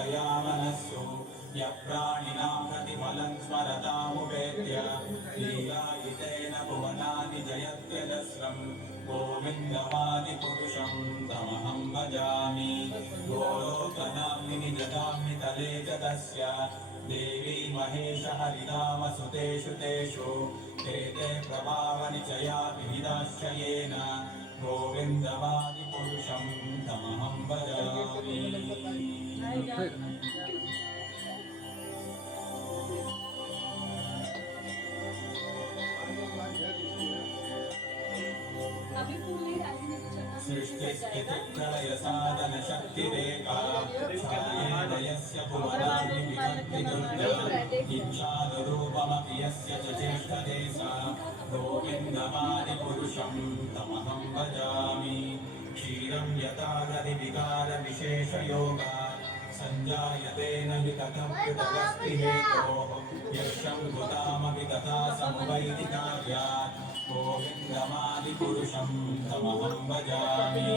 मनस्सु यप्राणिनां प्रतिफलं स्मरतामुपेत्य लीलायितेन भुवनानि जयत्यजस्रं गोविन्दमादिपुरुषं तमहं भजामि। गोलोकनाम्नि जगाम्नितले च तस्य देवी महेशहरिनामसुतेषु तेषु ते ते प्रभावनिचया विविधाश्च येन गोविन्दमादिपुरुषं तमहं भजामि। सृष्टिस्थितिप्रलय साधन शक्तिरेका सायेदयस्य भुवनानि विभक्ति दुर्गा इच्छानुरूपमपि यस्य च चेष्टते सा गोविन्दमादिपुरुषं तमहं भजामि। क्षीरं यथा गतिविकारविशेषयोगा सञ्जायते न विगतं कृतवस्ति हेतोः यशं भूतामपि तथा समवैदिकार्यात् गोविन्दमादिपुरुषं तमहं भजामि।